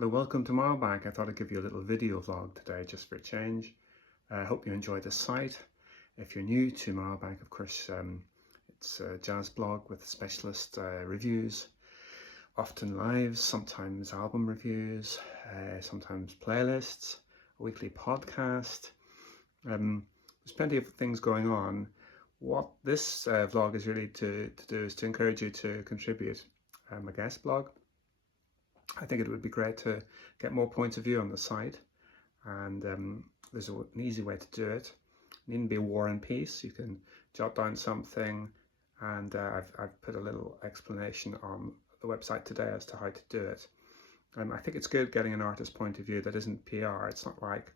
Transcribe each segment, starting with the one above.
Hello, welcome to marlbank. I thought I'd give you a little video vlog today just for a change. I hope you enjoy the site. If you're new to marlbank, of course, it's a jazz blog with specialist reviews, often lives, sometimes album reviews, sometimes playlists, a weekly podcast. There's plenty of things going on. What this vlog is really to do is to encourage you to contribute a guest blog. I think it would be great to get more points of view on the site, and there's an easy way to do it. It needn't be War and Peace. You can jot down something, and I've put a little explanation on the website today as to how to do it. I think it's good getting an artist's point of view that isn't PR. It's not like,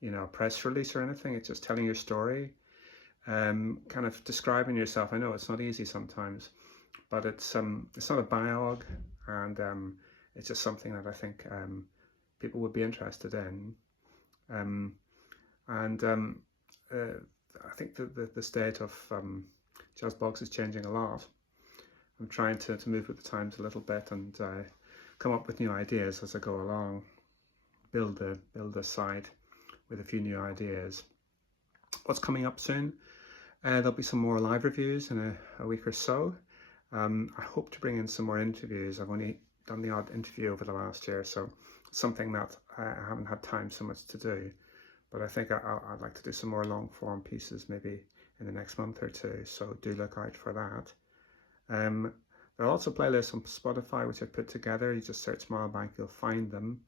you know, a press release or anything. It's just telling your story, kind of describing yourself. I know it's not easy sometimes, but it's not a biog, and it's just something that I think people would be interested in. I think the state of jazz blogs is changing a lot. I'm trying to move with the times a little bit and come up with new ideas as I go along. Build a site with a few new ideas. What's coming up soon? There'll be some more live reviews in a week or so. I hope to bring in some more interviews. I've only done the odd interview over the last year, so it's something that I haven't had time so much to do, but I think I'd like to do some more long form pieces maybe in the next month or two, so do look out for that. There are also playlists on Spotify which I've put together. You just search marlbank, you'll find them.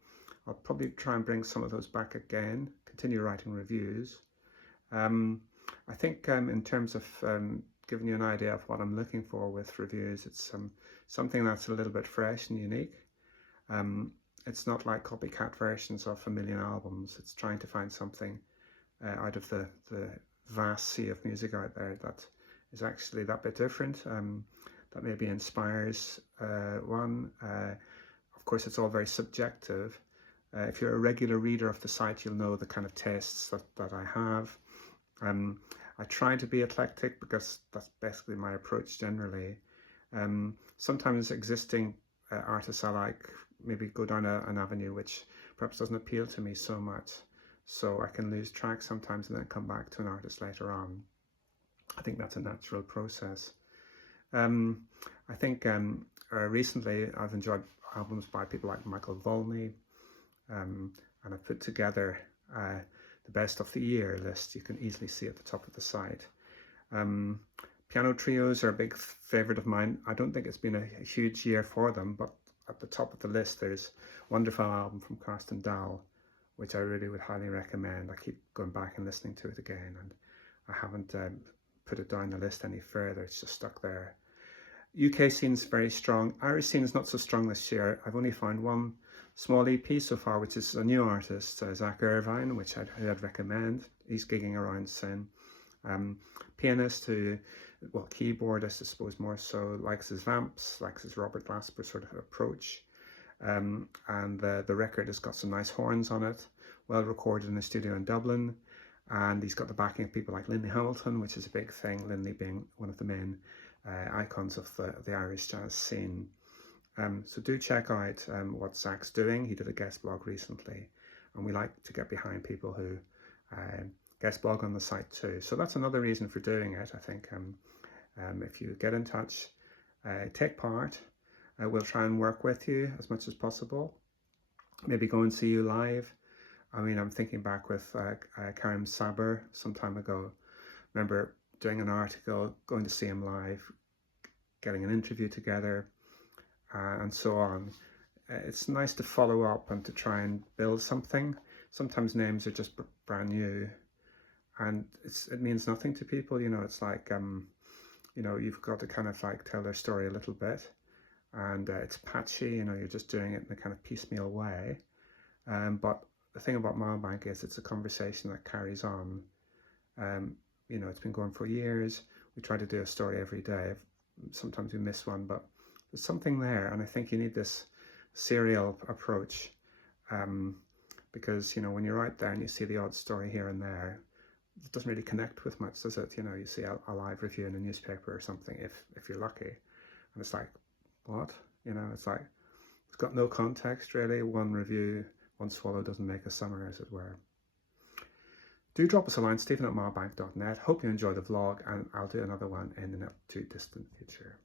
I'll probably try and bring some of those back again, continue writing reviews. I think in terms of giving you an idea of what I'm looking for with reviews, it's something that's a little bit fresh and unique. It's not like copycat versions of a million albums. It's trying to find something out of the vast sea of music out there that is actually that bit different, that maybe inspires one. Of course, it's all very subjective. If you're a regular reader of the site, you'll know the kind of tastes that I have. I try to be eclectic because that's basically my approach generally. Sometimes existing artists I like maybe go down an avenue which perhaps doesn't appeal to me so much, so I can lose track sometimes and then come back to an artist later on. I think that's a natural process. I think recently I've enjoyed albums by people like Michael Volney, and I've put together the best of the year list. You can easily see at the top of the site. Piano trios are a big favourite of mine. I don't think it's been a huge year for them, but at the top of the list there's a wonderful album from Karsten Dahl, which I really would highly recommend. I keep going back and listening to it again, and I haven't put it down the list any further. It's just stuck there. UK scene's very strong. Irish scene is not so strong this year. I've only found one small EP so far, which is a new artist, Zach Irvine, which I'd recommend. He's gigging around soon. Pianist who, well, keyboardist I suppose more so, likes his vamps, likes his Robert Glasper sort of approach. And the record has got some nice horns on it, well recorded in a studio in Dublin. And he's got the backing of people like Lindsay Hamilton, which is a big thing, Lindsay being one of the main icons of the Irish jazz scene. So do check out what Zach's doing. He did a guest blog recently, and we like to get behind people who guest blog on the site too. So that's another reason for doing it. I think if you get in touch, take part, we'll try and work with you as much as possible. Maybe go and see you live. I mean, I'm thinking back with Karim Saber some time ago. Remember doing an article, going to see him live, getting an interview together, and so on. It's nice to follow up and to try and build something. Sometimes names are just brand new, and it means nothing to people. You know, it's like you know, you've got to kind of like tell their story a little bit, and it's patchy. You know, you're just doing it in a kind of piecemeal way. But the thing about marlbank is it's a conversation that carries on. You know, it's been going for years. We try to do a story every day. Sometimes we miss one, but there's something there, and I think you need this serial approach, because, you know, when you're out there and you see the odd story here and there, it doesn't really connect with much, does it? You know, you see a live review in a newspaper or something, if you're lucky, and it's like, what? You know, it's like, got no context really. One review, one swallow doesn't make a summer, as it were. Do drop us a line, stephen@marlbank.net. Hope you enjoy the vlog, and I'll do another one in the not too distant future.